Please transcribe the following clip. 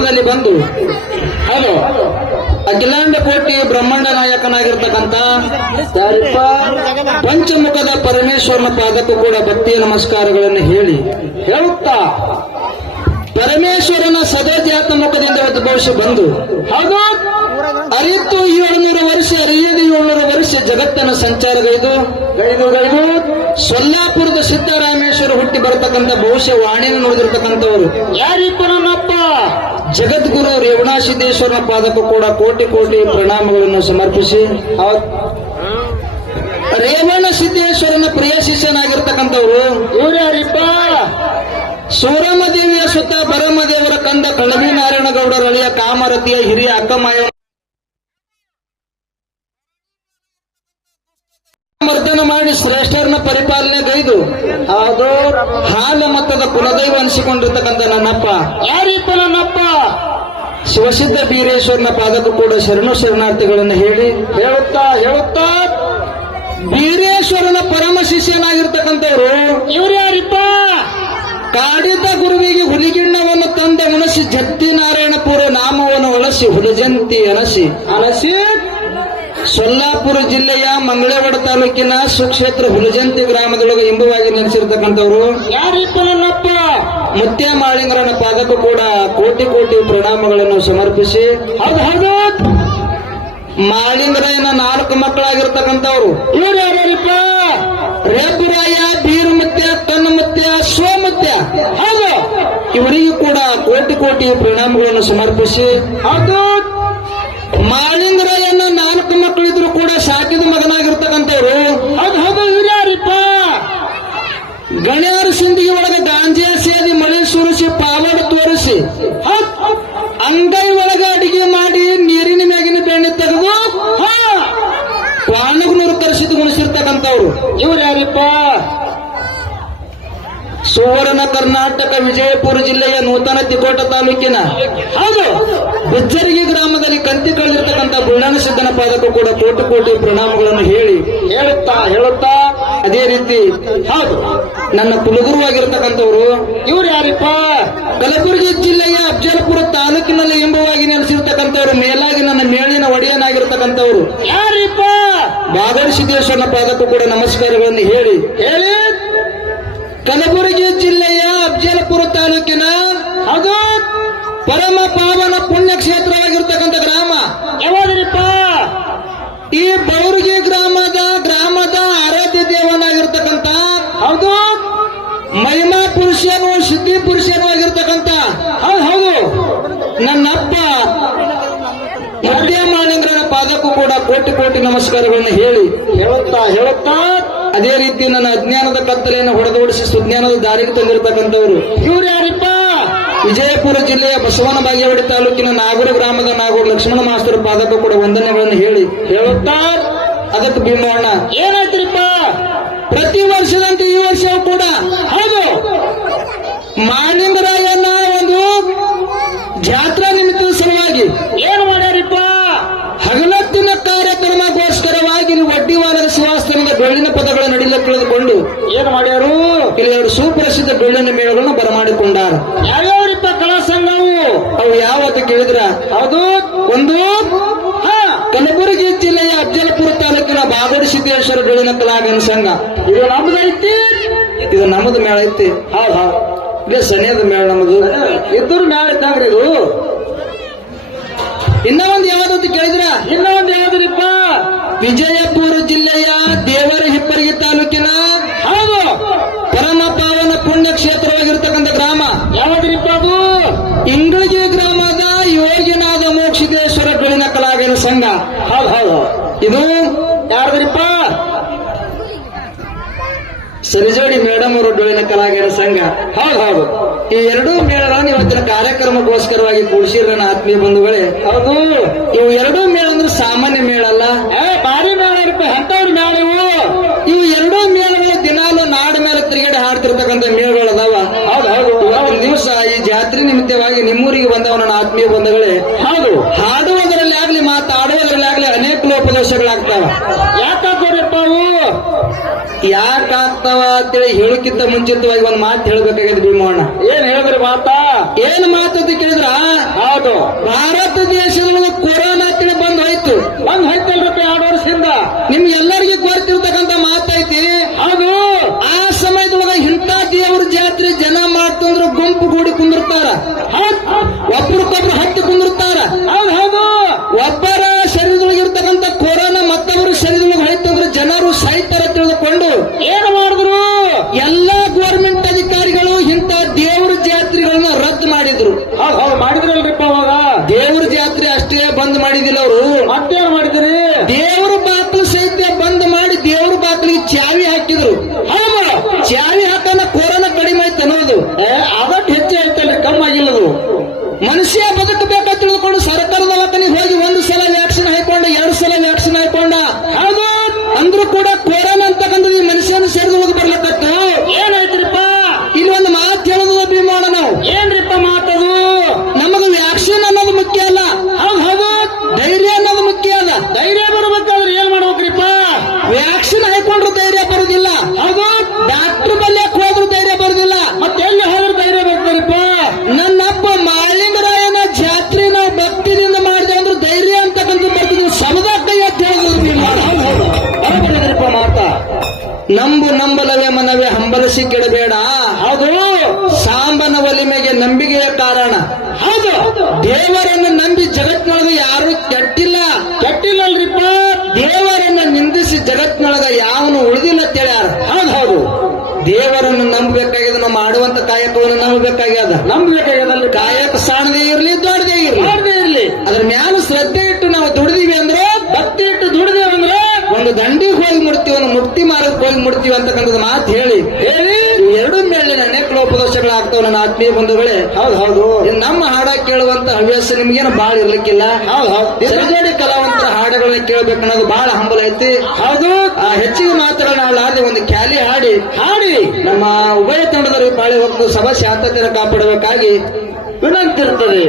ಜನ್ಮದಲ್ಲಿ ಬಂದು ಹಲೋ ಅಖಿಲಾಂಡ ಕೋಟಿ ಬ್ರಹ್ಮಾಂಡ ನಾಯಕನಾಗಿರ್ತಕ್ಕಂಥ ಪಂಚಮುಖದ ಪರಮೇಶ್ವರನ ಪಾದಕ್ಕೂ ಕೂಡ ಭಕ್ತಿಯ ನಮಸ್ಕಾರಗಳನ್ನು ಹೇಳುತ್ತಾ ಪರಮೇಶ್ವರನ ಸದೋಜಾತ ಮುಖದಿಂದ ಉದ್ಭವಿಸಿ ಬಂದು ಹೌದು ಅರಿತು 700 ವರ್ಷ ಅರಿಯದು 700 ವರ್ಷ ಜಗತ್ತನ್ನು ಸಂಚಾರಗೈದು ಸೊಲ್ಲಾಪುರದ ಸಿದ್ದರಾಮೇಶ್ವರ ಹುಟ್ಟಿ ಬರತಕ್ಕಂಥ ಬಹುಶಃ ವಾಣಿಯನ್ನು ನೋಡಿದಿರ್ತಕ್ಕಂಥವರು ಯಾರಿಪ್ಪ ನನ್ನಪ್ಪ ಜಗದ್ಗುರು ರೇವಣಸಿದ್ದೇಶ್ವರನ ಪಾದಕ್ಕೂ ಕೂಡ ಕೋಟಿ ಕೋಟಿ ಪ್ರಣಾಮಗಳನ್ನು ಸಮರ್ಪಿಸಿ ರೇವಣಸಿದ್ದೇಶ್ವರನ ಪ್ರಿಯ ಶಿಷ್ಯನಾಗಿರ್ತಕ್ಕಂಥವ್ರು ಇವ್ರು ಯಾರಿಪ್ಪ ಸೂರಮ್ಮ ದೇವಿಯ ಸುತ್ತ ಬರಮದೇವರ ಕಂದ ಕಳವಿ ನಾರಾಯಣಗೌಡರ ಅಳಿಯ ಕಾಮರತಿಯ ಹಿರಿಯ ಅಕ್ಕಮಾಯ ಮರ್ದನ ಮಾಡಿ ಶ್ರೇಷ್ಠರನ್ನ ಪರಿಪಾಲನೆಗೈದು ಅದು ಹಾಲ ಮತದ ಕುಲದೈವ ಅನಿಸಿಕೊಂಡಿರ್ತಕ್ಕಂಥ ನನ್ನಪ್ಪ ಯಾರಿಪ್ಪ ನನ್ನಪ್ಪ ಶಿವಸಿದ್ಧ ಬೀರೇಶ್ವರನ ಪಾದಕ್ಕೂ ಕೂಡ ಶರಣಾರ್ಥಿಗಳನ್ನು ಹೇಳುತ್ತಾ ಬೀರೇಶ್ವರನ ಪರಮ ಶಿಷ್ಯನಾಗಿರ್ತಕ್ಕಂಥವ್ರು ಇವ್ರು ಯಾರಿಪ್ಪ ಕಾಡಿದ ಗುರುವಿಗೆ ಹುಲಿಗಿಣ್ಣವನ್ನು ತಂದ ಉಣಸಿ ಜತ್ತಿ ನಾರಾಯಣಪುರ ನಾಮವನ್ನು ಒಳಸಿ ಹುಲಿಜಂತಿ ಅನಸಿ ಸೊಲ್ಲಾಪುರ ಜಿಲ್ಲೆಯ ಮಂಗಳವಾಡ ತಾಲೂಕಿನ ಸುಕ್ಷೇತ್ರ ಹುಲಿಜಂತಿ ಗ್ರಾಮದೊಳಗೆ ಇಂಬುವಾಗಿ ನೆಲೆಸಿರ್ತಕ್ಕಂಥವ್ರು ಯಾರಿಪ್ಪ ನನ್ನಪ್ಪ ಮುತ್ಯ ಮಾಳಿಂಗರನ ಪಾದಕ್ಕೂ ಕೂಡ ಕೋಟಿ ಕೋಟಿ ಪ್ರಣಾಮಗಳನ್ನು ಸಮರ್ಪಿಸಿ ಹೌದು ಮಾಳಿಂಗರಾಯನ 4 ಮಕ್ಕಳಾಗಿರ್ತಕ್ಕಂಥವ್ರು ಇವ್ರು ಯಾರ್ಯಾರಿಪ್ಪ ರೇಪುರಾಯ ಬೀರುಮತ್ಯ ಕನ್ನಮತ್ಯ ಸೋಮತ್ಯ ಹೌದು ಇವರಿಗೂ ಕೂಡ ಕೋಟಿ ಕೋಟಿ ಪ್ರಣಾಮಗಳನ್ನು ಸಮರ್ಪಿಸಿ ಹೌದು ಮಾಳಿಂಗರಾಯನ 4 ಮಕ್ಕಳಿದ್ರು ಕೂಡ ಸಾಕಿದ ಮಗನಾಗಿರ್ತಕ್ಕಂಥವ್ರು ಹೌದು ಇವ್ರು ಯಾರಿಪ್ಪ ಗಣ್ಯಾರ ಸಿಂಧಿಗೆ ಒಳಗೆ ಗಾಂಜಾ ಸೇದಿ ಮಳೆ ಸುರಿಸಿ ಪಾವಡ ತೋರಿಸಿ ಅಂಗೈ ಒಳಗೆ ಅಡಿಗೆ ಮಾಡಿ ನೀರಿನ ಮ್ಯಾಗಿನ ಬೆಣ್ಣೆ ತೆಗೆದು ಪಾನಗನೂರು ಕರೆಸಿದ್ದು ಗುಣಿಸಿರ್ತಕ್ಕಂಥವ್ರು ಇವ್ರು ಯಾರಿಪ್ಪ ಸುವರ್ಣ ಕರ್ನಾಟಕ ವಿಜಯಪುರ ಜಿಲ್ಲೆಯ ನೂತನ ತಿಕೋಟ ತಾಲೂಕಿನ ಹೌದು ಬಿಜ್ಜರಿಗೆ ಗ್ರಾಮದಲ್ಲಿ ಕಂತಿ ಕಳೆದಿರ್ತಕ್ಕಂಥ ಬುಳ್ಳಾನ ಸಿದ್ದನ ಪಾದಕ್ಕೂ ಕೂಡ ಕೋಟಿ ಕೋಟಿ ಪ್ರಣಾಮಗಳನ್ನು ಹೇಳುತ್ತಾ ಅದೇ ರೀತಿ ಹೌದು ನನ್ನ ಕುಲಗುರುವಾಗಿರ್ತಕ್ಕಂಥವ್ರು ಇವ್ರು ಯಾರಿಪ್ಪ ಕಲಬುರಗಿ ಜಿಲ್ಲೆಯ ಅಫಜಲಪುರ ತಾಲೂಕಿನಲ್ಲಿ ಎಂಬುವಾಗಿ ನೆಲೆಸಿರ್ತಕ್ಕಂಥವ್ರು ಮೇಲಾಗಿ ನನ್ನ ಮೇಳಿನ ಒಡೆಯನಾಗಿರ್ತಕ್ಕಂಥವ್ರು ಯಾರಿಪ್ಪ ಬಾಗಡಿ ಸಿದ್ದೇಶ್ವರನ ಪಾದಕ್ಕೂ ಕೂಡ ನಮಸ್ಕಾರಗಳನ್ನು ಹೇಳಿ ಕಲಬುರಗಿ ಜಿಲ್ಲೆಯ ಅಫಜಲಪುರ ತಾಲೂಕಿನ ಅದು ಪರಮ ಪಾವನ ಪುಣ್ಯ ಕ್ಷೇತ್ರವಾಗಿರ್ತಕ್ಕಂಥ ಗ್ರಾಮ ಯಾವ್ದ್ರಿಪ್ಪ ಈ ಬೌರ್ಗಿ ಗ್ರಾಮದ ಆರಾಧ್ಯ ದೇವನಾಗಿರ್ತಕ್ಕಂಥ ಹೌದು ಮಹಿಮಾ ಪುರುಷನು ಸಿದ್ಧಿ ಪುರುಷನು ಆಗಿರ್ತಕ್ಕಂಥ ಹೌದು ನನ್ನಪ್ಪ ಮುತ್ಯ ಮಾಳಿಂಗರನ ಪಾದಕ್ಕೂ ಕೂಡ ಕೋಟಿ ಕೋಟಿ ನಮಸ್ಕಾರಗಳನ್ನು ಹೇಳುತ್ತಾ ಅದೇ ರೀತಿ ನನ್ನ ಅಜ್ಞಾನದ ಕತ್ತಲೆಯನ್ನು ಹೊಡೆದೋಡಿಸಿ ಸುಜ್ಞಾನದ ದಾರಿಗೆ ತಂದಿರತಕ್ಕಂಥವ್ರು ಇವ್ರು ಯಾರಿಪ್ಪ ವಿಜಯಪುರ ಜಿಲ್ಲೆಯ ಬಸವನ ಬಾಗೇವಾಡಿ ತಾಲೂಕಿನ ನಾಗೂರು ಗ್ರಾಮದ ನಾಗೂರು ಲಕ್ಷ್ಮಣ ಮಾಸ್ತರ್ ಪಾದಕ್ಕೂ ಕೂಡ ವಂದನೆಗಳನ್ನು ಹೇಳುತ್ತಾ ಅದಕ್ಕೆ ಭೀಮಣ್ಣ ಏನಾಯ್ತ್ರಿಪ್ಪ ಪ್ರತಿ ವರ್ಷದಂತೆ ಈ ವರ್ಷವೂ ಕೂಡ ಹೌದು ಮಾಳಿಂಗರಾಯನ ಒಂದು ಜಾತ್ರಾ ನಿಮಿತ್ತದ ಸಲುವಾಗಿ ಏನು ಮಾಡ್ಯಾರಿಪ್ಪ ಹಗಲತ್ತಿನ ಕಾರ್ಯಕ್ರಮಗೋಸ್ಕರವಾಗಿ ವಡ್ಡಿವಾಲದ ಶಿವಾಸ್ತನದ ಬೆಳ್ಳಿನ ಪದಗಳ ನಡಿಲ ತಿಳಿದುಕೊಂಡು ಏನು ಮಾಡ್ಯಾರು ಇಲ್ಲಿ ಸುಪ್ರಸಿದ್ಧ ಬೆಳ್ಳಿನ ಮೇಳಗಳನ್ನು ಬರಮಾಡಿಕೊಂಡಾರ ಯಾವ್ಯಾವ್ರಿಪ್ಪ ಕಲಾ ಸಂಘವು ಅವು ಯಾವತ್ತು ಕೇಳಿದ್ರ ಹೌದು ಒಂದು ಕಲಬುರಗಿ ಜಿಲ್ಲೆಯ ಅಫಜಲಪುರ ತಾಲೂಕಿನ ಬಾಗಡಿ ಸಿದ್ದೇಶ್ವರ ಬೆಳ್ಳಿನ ಕಲಾವಿನ ಸಂಘ ಇದು ನಮ್ಮದೈತಿ ಇದು ನಮ್ಮದು ಮೇಳ ಐತಿ ಹೌದು ಇದೇ ಸನಿಯದ ಮೇಳ ನಮ್ಮದು ಇದ್ದರು ಮೇಳ ಇದ್ದಂಗ್ರಿ ಇದು ಇನ್ನೊಂದು ಯಾವ್ದು ಕೇಳಿದ್ರ ಇನ್ನೊಂದು ಯಾವ್ದ್ರಿಪ್ಪ ವಿಜಯಪುರ ಜಿಲ್ಲೆಯ ದೇವರ ಹಿಪ್ಪರಗಿ ತಾಲೂಕಿನ ಹೌದು ಪರಮ ಪಾವನ ಪುಣ್ಯ ಕ್ಷೇತ್ರವಾಗಿರ್ತಕ್ಕಂಥ ಗ್ರಾಮ ಯಾವ್ದ್ರಿಪ್ಪ ಅದು ಇಂಗಳಗಿ ಗ್ರಾಮದ ಯೋಗಿನಾದ ಮೋಕ್ಷಿದೇಶ್ವರ ಬೆಳ್ಳಿನ ಕಲಾವಿನ ಸಂಘ ಹೌದು ಇದು ಯಾರ್ದ್ರಿಪ್ಪ ಸರಿಜೋಡಿ ಮೇಡಮ್ ಅವರು ಬೆಳ್ಳಿನ ಕಲಾವಿನ ಸಂಘ ಹೌದು ಈ ಎರಡೂ ಮೇಳಗಳನ್ನು ಇವತ್ತಿನ ಕಾರ್ಯಕ್ರಮಕ್ಕೋಸ್ಕರವಾಗಿ ಕೂಡಿಸಿರ ನನ್ನ ಆತ್ಮೀಯ ಬಂಧುಗಳೇ ಹೌದು ಇವು ಎರಡೂ ಮೇಳ ಅಂದ್ರೆ ಸಾಮಾನ್ಯ ಮೇಳ ಅಲ್ಲ ಭಾರಿ ಮೇಳ ಇರುತ್ತೆ ಅಂತವ್ರ ಮೇಳ ಇವು ಎರಡೂ ಮೇಳಗಳು ದಿನಾಲು ನಾಡ ಮೇಲೆ ತಿರುಗಾಡಿ ಹಾಡ್ತಿರ್ತಕ್ಕಂಥ ಮೇಳಗಳು ಅದಾವ ಹೌದು ಇವತ್ತಿನ ದಿವಸ ಈ ಜಾತ್ರೆ ನಿಮಿತ್ತವಾಗಿ ನಿಮ್ಮೂರಿಗೆ ಬಂದವ ನನ್ನ ಆತ್ಮೀಯ ಬಂಧುಗಳೇ ಹೌದು ಹಾಡುವುದರಲ್ಲಿ ಆಗ್ಲಿ ಮಾತಾಡುವುದರಲ್ಲಿ ಆಗ್ಲಿ ಅನೇಕ ಲೋಪದೋಷಗಳಾಗ್ತಾವ ಯಾಕಾಗ್ತಾರಪ್ಪ ಅವು ಯಾಕಾಗ್ತಾವ ಅಂತೇಳಿ ಹೇಳಕ್ಕಿಂತ ಮುಂಚಿತವಾಗಿ ಒಂದು ಮಾತು ಹೇಳ್ಬೇಕಾಗಿದೆ ಭೀಮಣ್ಣ ಏನ್ ಹೇಳಿದ್ರಿ ಮಾತಾ ಏನ್ ಮಾತಂತ ಕೇಳಿದ್ರ ಹೌದು ಭಾರತ ದೇಶದೊಳಗೆ ಕೊರೋನಾ ತಿಳಿ ಬಂದ್ ಹೋಯ್ತು ಹೋಯ್ತಲ್ರಪ್ಪ 2 ವರ್ಷದಿಂದ. ನಿಮ್ಗೆಲ್ಲರಿಗೂ ಗೊತ್ತಿರ್ತಕ್ಕಂಥ ಮಾತೈತಿ. ಹೌದು ಆ ಸಮಯದೊಳಗ ಇಂಥ ದೇವ್ರ ಜಾತ್ರೆ ಜನ ಮಾಡ್ತಂದ್ರ ಗುಂಪು ಗೂಡಿ ಕುಂದಿರ್ತಾರ, ಒಬ್ರಿಗೊಬ್ರು ಹತ್ತಿ ಕುಂದಿರ್ತಾರ. ಹೌದು ಹೌದು ಒಬ್ಬರ ಶರೀರದೊಳಗೆ ಇರ್ತಕ್ಕಂಥ ಕೊರೋನಾ ಮತ್ತೊಬ್ಬರ ಶರೀರದೊಳಗೆ ಹೋಯ್ತಂದ್ರೆ ಜನರು ಸಾಯ್ತಾರ ತಿಳಿದುಕೊಂಡು ಏನು ಮಾಡಿದ್ರು? ಎಲ್ಲಾ ಗೌರ್ಮೆಂಟ್ ಅಧಿಕಾರಿಗಳು ಇಂಥ ದೇವ್ರ ಜಾತ್ರೆಗಳನ್ನ ರದ್ದು ಮಾಡಿದ್ರು. ಹೌದು ಹೌದು ಮಾಡಿದ್ರಲ್ರಿಪ್ಪ ಅವಾಗ. ದೇವ್ರ ಜಾತ್ರೆ ಅಷ್ಟೇ ಬಂದ್ ಮಾಡಿದಿಲ್ಲ ಅವರು, ಮತ್ತೇನ್ ಮಾಡಿದ್ರಿ? ದೇವ್ರ ಬಾಕ್ಲು ಸಹಿತ ಬಂದ್ ಮಾಡಿ ದೇವ್ರ ಬಾಕ್ಲಿಗೆ ಚಾವಿ ಹಾಕಿದ್ರು. ಹೌದು ಚಾವಿ ಹಾಕನ ಕೊರೋನಾ ಕಡಿಮೆ ಆಯ್ತು ಅನ್ನೋದು. ಅದಕ್ಕೆ ಹೆಚ್ಚೆ ಆಯ್ತಲ್ರಿ, ಕಮ್ಮಿ ಆಗಿಲ್ಲದು. ಮನುಷ್ಯ ಬದುಕಬೇಕಂತ ತಿಳಿದುಕೊಂಡು ಸರ್ಕಾರದ ದವಾಖಾನೆಗೆ ಹೋಗಿ 1 ಸಲ ವ್ಯಾಕ್ಸಿನ್ ಹಾಕೊಂಡ, 2 ಸಲ ವ್ಯಾಕ್ಸಿನ್ ಹಾಕೊಂಡ. ಹೌದು ಅಂದ್ರೂ ಕೂಡ ಕೊರೋನಾ ಅಂತಕ್ಕಂಥದ್ದು ಈ ಮನುಷ್ಯನ ಸೇರಿದು ಬರ್ಲಕತ್ತು. ಏನಾಯ್ತ್ರಿಪ್ಪ? ಇಲ್ಲಿ ಒಂದು ಮಾತು ಹೇಳೋದು ಭೀಮಣ್ಣ, ನಾವು ಏನ್ರಿಪ್ಪ ಮಾತದು? ನಮಗ ವ್ಯಾಕ್ಸಿನ್ ಅನ್ನೋದು ಮುಖ್ಯ ಅಲ್ಲ, ಹೌದು ಹೌದು ಧೈರ್ಯ ಅನ್ನೋದು ಮುಖ್ಯ ಅದ. ಧೈರ್ಯ ಬರ್ಬೇಕಾದ್ರೆ ಏನ್ ಮಾಡ್ಬೇಕ್ರಿಪ್ಪ? ವ್ಯಾಕ್ಸಿನ್ ಹಾಕೊಂಡ್ರು ಧೈರ್ಯ ಬರುದಿಲ್ಲ, ಹೌದು ಡಾಕ್ಟರ್ ಬಲ್ಯಕ್ಕೆ ಹೋದ್ರು ಧೈರ್ಯ ಬರುದಿಲ್ಲ. ಮತ್ತೆ ಎಲ್ಲಿ ಹೋದ್ರೆ ಧೈರ್ಯ ಬರ್ತಾರಿಪ್ಪ? ನನ್ನಪ್ಪ ಮಾಳಿಂಗರಾಯನ ಜಾತ್ರೆ ನಾವು ಭಕ್ತಿಯಿಂದ ಮಾಡಿದೆ ಅಂದ್ರೆ ಧೈರ್ಯ ಅಂತಕ್ಕಂಥ ಬರ್ತದೆ. ಸಮದ ಕೈ ಅಂತ ಹೇಳಿದ್ರು ಭೀಮಣ್ಣ. ಬರಬರಿದ್ರಿಪ್ಪ ಮಾತ. ನಂಬಲವೇ ಮನವೇ ಹಂಬಲಿಸಿ ಕೆಡಬೇಡ. ಹೌದು ಸಾಂಬನ ಒಲಿಮೆಗೆ ನಂಬಿಕೆಯ ಕಾರಣ. ಹೌದು ದೇವರನ್ನು ನಂಬಿ ಜಗತ್ತಿನೊಳಗೆ ಯಾರು ಕೆಟ್ಟಿಲ್ಲ. ಕೆಟ್ಟಿಲ್ಲಲ್ರಿಪ್ಪ. ದೇವರನ್ನ ನಿಂದಿಸಿ ಜಗತ್ತಿನೊಳಗ ಯಾವನು ಉಳಿದಿಲ್ಲ ಅಂತೇಳ್ಯಾರ. ಹೌದು ಹೌದು ದೇವರನ್ನು ನಂಬಬೇಕಾಗ್ಯದ, ನಾವು ಮಾಡುವಂತ ಕಾಯಕವನ್ನು ನಂಬಬೇಕಾಗ್ಯದ. ನಂಬಬೇಕಾಗ್ಯದಲ್ರಿ. ಕಾಯಕ ಸಣ್ಣದೇ ಇರ್ಲಿ ದೊಡ್ಡದೇ ಇರ್ಲಿ, ಮಾಡದೇ ಇರ್ಲಿ, ಅದ್ರ ಮ್ಯಾಲ ಶ್ರದ್ಧೆ ಇಟ್ಟು ನಾವು ದುಡಿದೀವಿ ಅಂದ್ರೆ, ಭಕ್ತಿ ಇಟ್ಟು ದುಡಿದೇವಂದ್ರೆ ಒಂದು ದಂಡಿಗೆ ಹೋಗಿ ಮುಡ್ತೀವಿ, ಒಂದು ಮುಕ್ತಿ ಮಾರ್ಗಕ್ಕೆ ಹೋಗಿ ಮುಡ್ತೀವಿ ಅಂತಕ್ಕಂಥದ್ದು ಮಾತು ಹೇಳಿ ಎರಡು ಮೇಲಿನ ಅನೇಕ ಲೋಪದೋಷಗಳಾಗ್ತಾವ ನನ್ನ ಆತ್ಮೀಯ ಬಂಧುಗಳೇ. ಹೌದು ಹೌದು ನಮ್ಮ ಹಾಡ ಕೇಳುವಂತ ಹವ್ಯಾಸ ನಿಮ್ಗೇನು ಬಾಳ ಇರ್ಲಿಕ್ಕಿಲ್ಲ. ಹೌದು ಹೌದು ಸರಿಜೋಡಿ ಕಲಾವಂತರ ಹಾಡುಗಳನ್ನ ಕೇಳಬೇಕನ್ನೋದು ಬಹಳ ಹಂಬಲ ಐತಿ. ಹೌದು ಹೆಚ್ಚಿಗೆ ಮಾತುಗಳನ್ನ ಆಡಲಾರದೆ ಒಂದು ಖ್ಯಾಲಿ ಹಾಡಿ ನಮ್ಮ ಉಭಯ ತಂಡದವರಿಗೆ ಬಾಳೆ ಹೊತ್ತು ಸಭಾ ಶಾಂತತೆಯನ್ನು ಕಾಪಾಡಬೇಕಾಗಿ ವಿನಂತಿರುತ್ತದೆ.